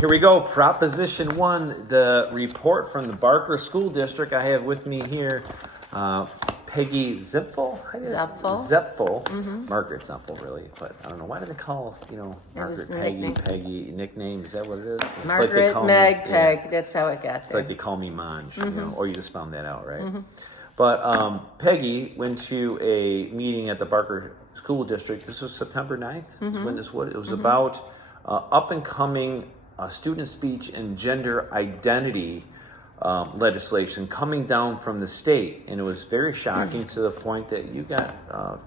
Here we go. Proposition 1, the report from the Barker School District. I have with me here Peggy Zipfel. Margaret Zipfel, really. But I don't know. Why do they call, Margaret Peggy? Nickname? Is that what it is? Margaret, like Meg, Peg. That's how it got there. It's like they call me Monge, or you just found that out, right? But Peggy went to a meeting at the Barker School District. This was September 9th. Is when this was. It was about up-and-coming student speech and gender identity legislation coming down from the state. And it was very shocking to the point that you got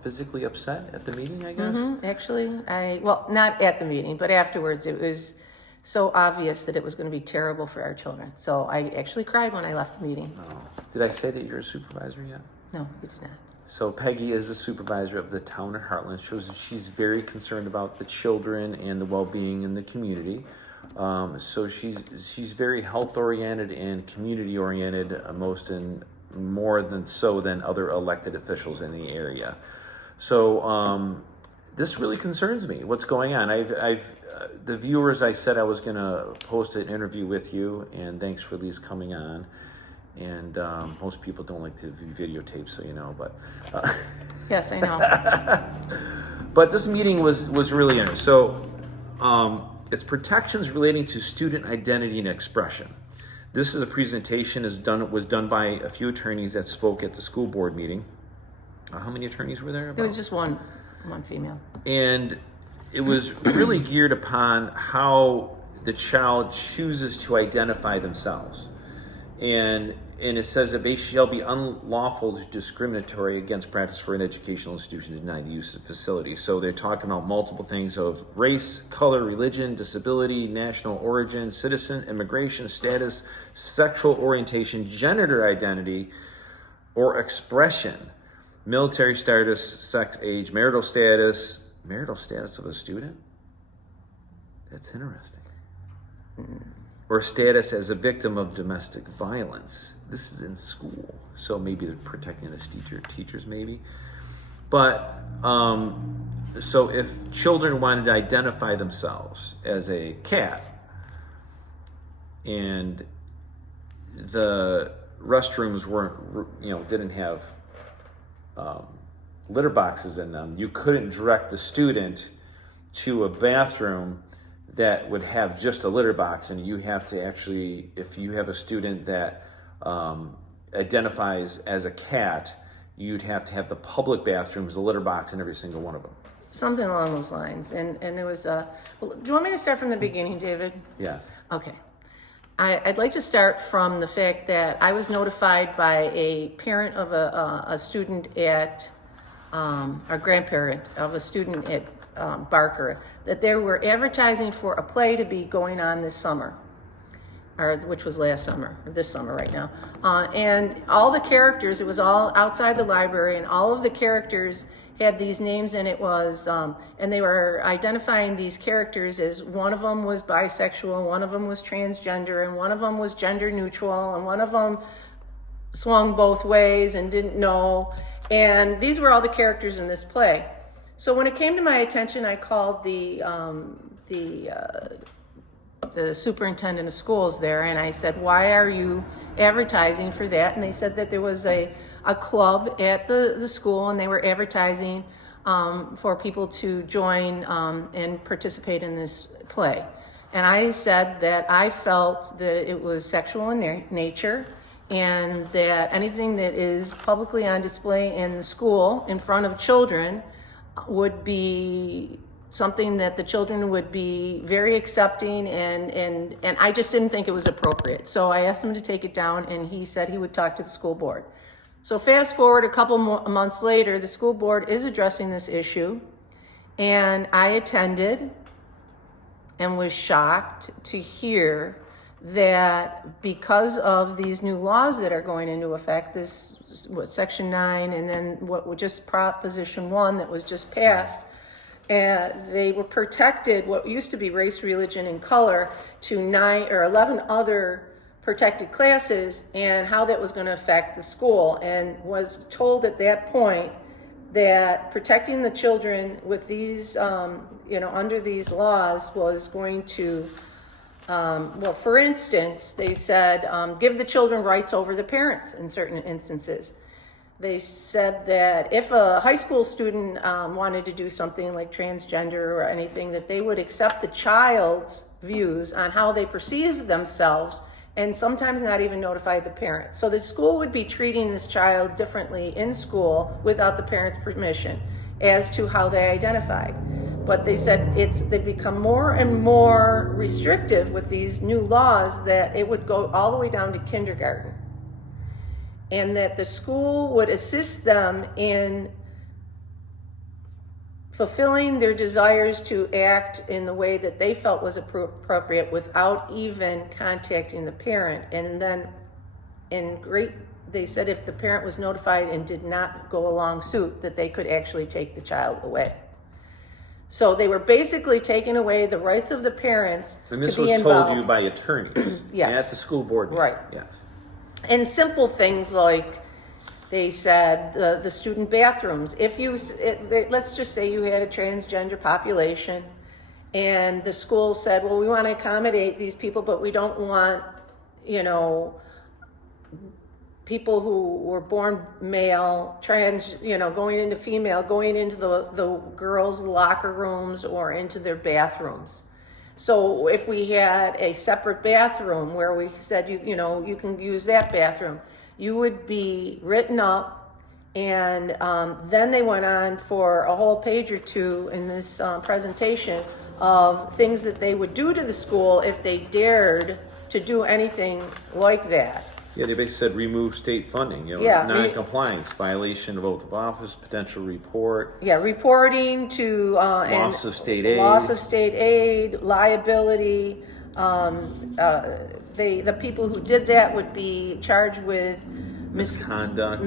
physically upset at the meeting, I guess? Actually, not at the meeting, but afterwards. It was so obvious that it was going to be terrible for our children. So I actually cried when I left the meeting. Oh. Did I say that you're a supervisor yet? No, you did not. So Peggy is a supervisor of the town of Heartland. Shows that she's very concerned about the children and the well-being in the community. So she's very health-oriented and community-oriented, more than other elected officials in the area. So this really concerns me. What's going on? The viewers, I said I was going to post an interview with you, and thanks for at least coming on. And most people don't like to videotape, so you know. But yes, I know. But this meeting was really interesting. So it's protections relating to student identity and expression. This is a presentation was done by a few attorneys that spoke at the school board meeting. How many attorneys were there? There was just one female. And it was really geared upon how the child chooses to identify themselves. And it says that it shall be unlawful discriminatory against practice for an educational institution to deny the use of facilities. So they're talking about multiple things of race, color, religion, disability, national origin, citizen, immigration status, sexual orientation, gender identity, or expression, military status, sex, age, marital status of a student. That's interesting. Or status as a victim of domestic violence. This is in school, so maybe they're protecting the teachers maybe. But so if children wanted to identify themselves as a cat, and the restrooms didn't have litter boxes in them, you couldn't direct the student to a bathroom that would have just a litter box, and you have to actually, if you have a student that identifies as a cat, you'd have to have the public bathrooms, the litter box in every single one of them. Something along those lines. And there was do you want me to start from the beginning, David? Yes. Okay. I'd like to start from the fact that I was notified by a parent of a student at, our grandparent of a student at Barker, that they were advertising for a play to be going on this summer, which was last summer, or this summer right now. And all the characters, it was all outside the library, and all of the characters had these names, and it was, and they were identifying these characters as one of them was bisexual, one of them was transgender, and one of them was gender neutral, and one of them swung both ways and didn't know. And these were all the characters in this play. So when it came to my attention, I called the superintendent of schools there, and I said, "Why are you advertising for that?" And they said that there was a club at the school, and they were advertising for people to join and participate in this play. And I said that I felt that it was sexual in nature, and that anything that is publicly on display in the school in front of children would be something that the children would be very accepting, and I just didn't think it was appropriate. So I asked him to take it down, and he said he would talk to the school board. So fast forward a couple months later, the school board is addressing this issue, and I attended and was shocked to hear that because of these new laws that are going into effect, this Section 9, and then what just Proposition 1 that was just passed, they were protected what used to be race, religion, and color to 9 or 11 other protected classes, and how that was going to affect the school, and was told at that point that protecting the children with these, under these laws was going to Well, for instance, they said give the children rights over the parents in certain instances. They said that if a high school student wanted to do something like transgender or anything, that they would accept the child's views on how they perceive themselves and sometimes not even notify the parent. So the school would be treating this child differently in school without the parent's permission as to how they identified. But they said they've become more and more restrictive with these new laws that it would go all the way down to kindergarten. And that the school would assist them in fulfilling their desires to act in the way that they felt was appropriate without even contacting the parent. And then they said if the parent was notified and did not go along suit, that they could actually take the child away. So they were basically taking away the rights of the parents to be involved. And this was told you by attorneys Yes. at the school board meeting. Right. Yes. And simple things like they said the student bathrooms. Let's just say you had a transgender population and the school said, well, we want to accommodate these people, but we don't want, people who were born male, trans, going into female, going into the girls' locker rooms or into their bathrooms. So if we had a separate bathroom where we said, you can use that bathroom, you would be written up. And then they went on for a whole page or two in this presentation of things that they would do to the school if they dared to do anything like that. Yeah, they basically said remove state funding, non-compliance, violation of oath of office, potential report. Yeah, reporting to loss of state aid. Loss of state aid, liability. The people who did that would be charged with misconduct,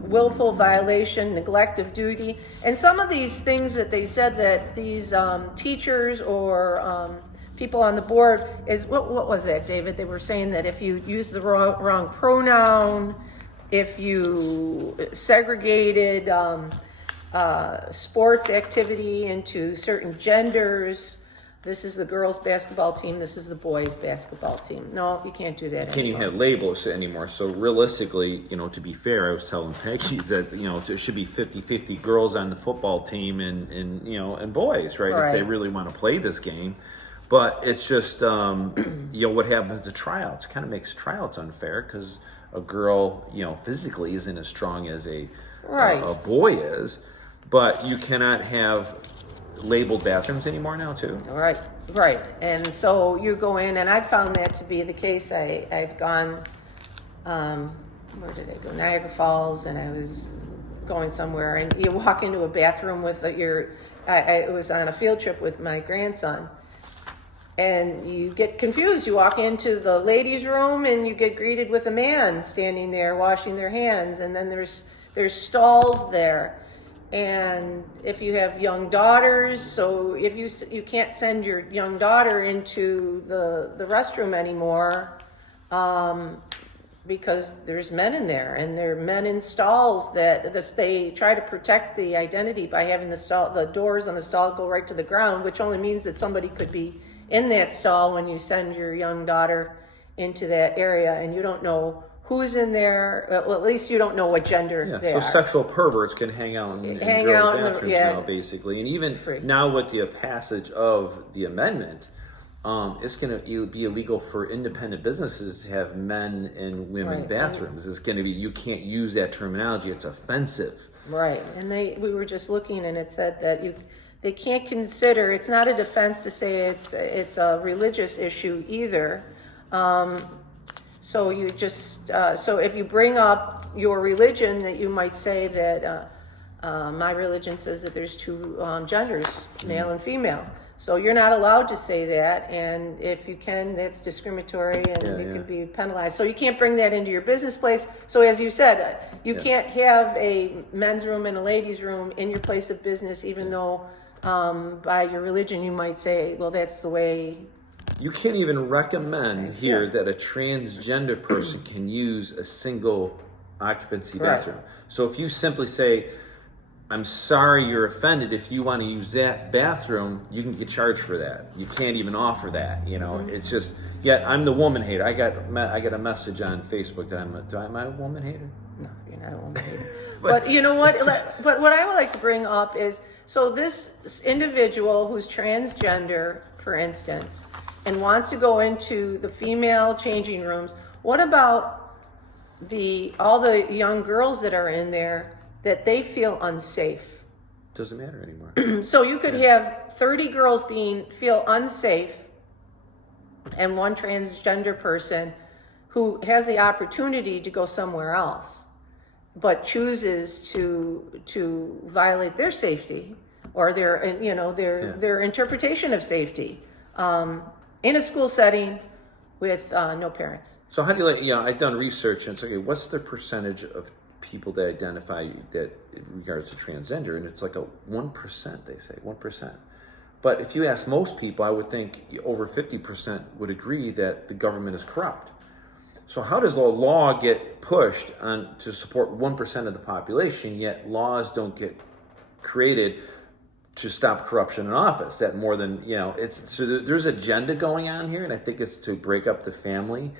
willful violation, neglect of duty. And some of these things that they said that these teachers or people on the board is, what was that, David? They were saying that if you use the wrong pronoun, if you segregated sports activity into certain genders, this is the girls' basketball team, this is the boys' basketball team. No, you can't do that anymore. Can't even have labels anymore. So realistically, to be fair, I was telling Peggy that, there should be 50-50 girls on the football team and boys, right? If they really want to play this game. But it's just, what happens to tryouts kind of makes tryouts unfair because a girl, physically isn't as strong as a boy is. But you cannot have labeled bathrooms anymore now, too. Right. And so you go in, and I've found that to be the case. I've gone, where did I go? Niagara Falls, and I was going somewhere, and you walk into a bathroom with I was on a field trip with my grandson. And you get confused. You walk into the ladies' room and you get greeted with a man standing there washing their hands. And then there's stalls there. And if you have young daughters, so if you can't send your young daughter into the restroom anymore because there's men in there, and there are men in stalls they try to protect the identity by having the doors on the stall go right to the ground, which only means that somebody could be in that stall when you send your young daughter into that area, and you don't know who's in there. Well, at least you don't know what gender they are. So sexual perverts can hang out in girls' bathrooms now, basically. And even now with the passage of the amendment, it's going to be illegal for independent businesses to have men and women bathrooms. It's going to be, you can't use that terminology. It's offensive. Right. And we were just looking, and it said that they can't consider, it's not a defense to say it's a religious issue either. So you just, so if you bring up your religion, that you might say that my religion says that there's two genders, male and female. So you're not allowed to say that, and if you can, that's discriminatory, and you can be penalized. So you can't bring that into your business place. So as you said, you can't have a men's room and a ladies' room in your place of business, even though by your religion you might say, well, that's the way. You can't even recommend here that a transgender person can use a single occupancy bathroom. So if you simply say, I'm sorry you're offended. If you want to use that bathroom, you can get charged for that. You can't even offer that. It's just, yet I'm the woman hater. I got a message on Facebook that am I a woman hater? No, you're not a woman hater. But you know what? But what I would like to bring up is, so this individual who's transgender, for instance, and wants to go into the female changing rooms, what about all the young girls that are in there that they feel unsafe? Doesn't matter anymore. So you could have 30 girls feel unsafe, and one transgender person who has the opportunity to go somewhere else, but chooses to violate their safety or their interpretation of safety in a school setting with no parents. So how do you I've done research, and it's okay, what's the percentage of people that identify that in regards to transgender? And it's like 1%, they say, 1%. But if you ask most people, I would think over 50% would agree that the government is corrupt. So how does a law get pushed on to support 1% of the population, yet laws don't get created to stop corruption in office? That more than, there's agenda going on here, and I think it's to break up the family,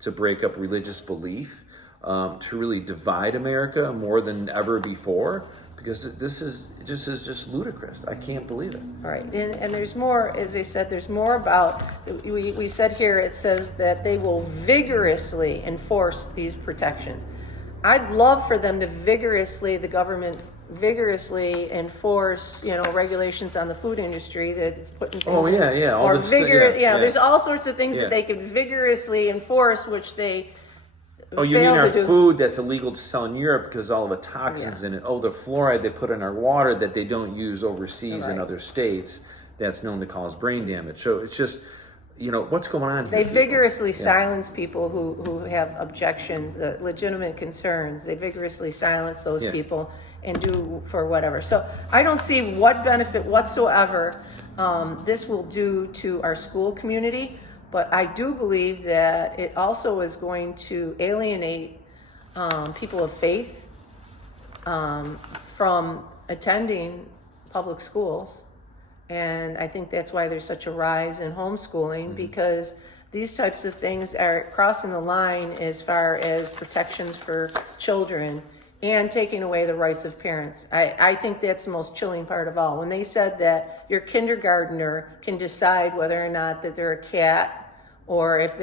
to break up religious belief, to really divide America more than ever before, because this is just ludicrous. I can't believe it. All right, and there's more, as I said, there's more about, we said here, it says that they will vigorously enforce these protections. I'd love for them to the government vigorously enforce, regulations on the food industry that is putting things there's all sorts of things that they could vigorously enforce, which they you mean our food that's illegal to sell in Europe because all of the toxins in it. The fluoride they put in our water that they don't use overseas in other states, that's known to cause brain damage. So it's just, what's going on here? They vigorously silence people who have objections, legitimate concerns. They vigorously silence those people and do for whatever. So I don't see what benefit whatsoever this will do to our school community. But I do believe that it also is going to alienate people of faith from attending public schools. And I think that's why there's such a rise in homeschooling, because these types of things are crossing the line as far as protections for children and taking away the rights of parents. I think that's the most chilling part of all. When they said that your kindergartner can decide whether or not that they're a cat, or if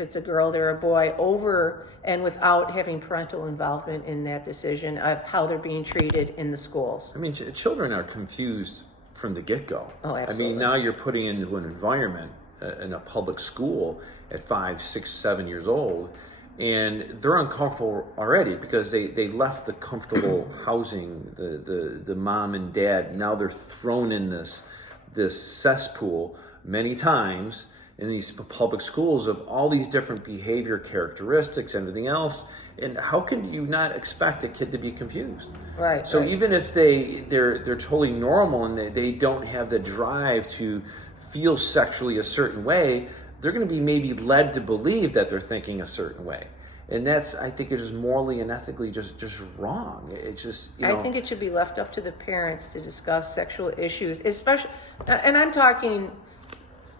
it's a girl, they're a boy, over and without having parental involvement in that decision of how they're being treated in the schools. I mean, children are confused from the get-go. Oh, absolutely. I mean, now you're putting into an environment in a public school at 5, 6, 7 years old, and they're uncomfortable already because they left the comfortable housing, the mom and dad. Now they're thrown in this cesspool many times in these public schools of all these different behavior characteristics and everything else. And how can you not expect a kid to be confused? Right. So even if they're totally normal and they don't have the drive to feel sexually a certain way, they're going to be maybe led to believe that they're thinking a certain way. And that's, I think, it's just morally and ethically just wrong. It's just, I think it should be left up to the parents to discuss sexual issues, especially, and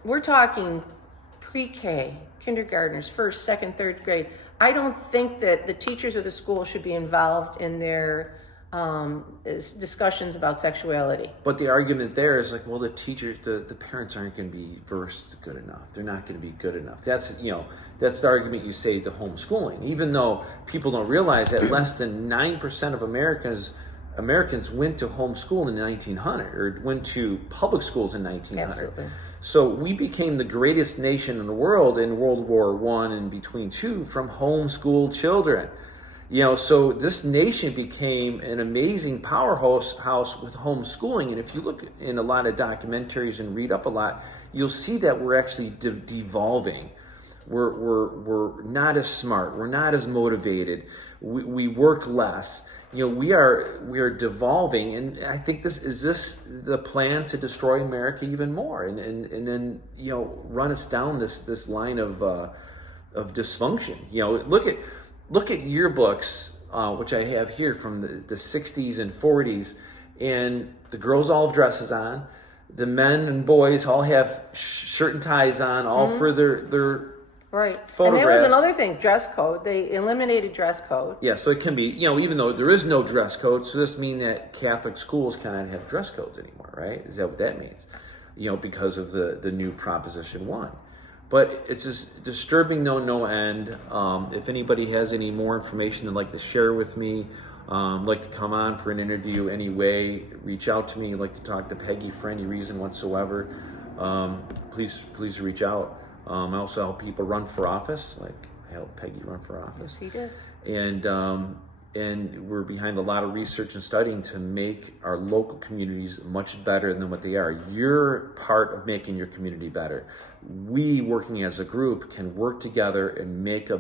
we're talking pre-K, kindergartners, first, second, third grade. I don't think that the teachers of the school should be involved in their discussions about sexuality. But the argument there is like, well, the teachers, the parents aren't going to be versed good enough. They're not going to be good enough. That's the argument you say to homeschooling, even though people don't realize that less than 9% of Americans went to homeschool in 1900 or went to public schools in 1900. Absolutely. So we became the greatest nation in the world in World War I and between two from homeschooled children. So this nation became an amazing powerhouse with homeschooling. And if you look in a lot of documentaries and read up a lot, you'll see that we're actually devolving. We're not as smart. We're not as motivated. We work less. We are devolving, and I think this is the plan to destroy America even more, and then run us down this line of dysfunction. Look at yearbooks, which I have here from the 60s and 40s, and the girls all have dresses on. The men and boys all have shirt and ties on, all for their Right. photographs. And that was another thing, dress code. They eliminated dress code. Yeah, so it can be, even though there is no dress code, so this mean that Catholic schools cannot have dress codes anymore, right? Is that what that means? Because of the new Proposition 1. But it's just disturbing no end. If anybody has any more information they'd like to share with me, like to come on for an interview anyway, reach out to me. Like to talk to Peggy for any reason whatsoever, please reach out. I also help people run for office. Like I helped Peggy run for office. Yes, he did. And we're behind a lot of research and studying to make our local communities much better than what they are. You're part of making your community better. We, working as a group, can work together and make a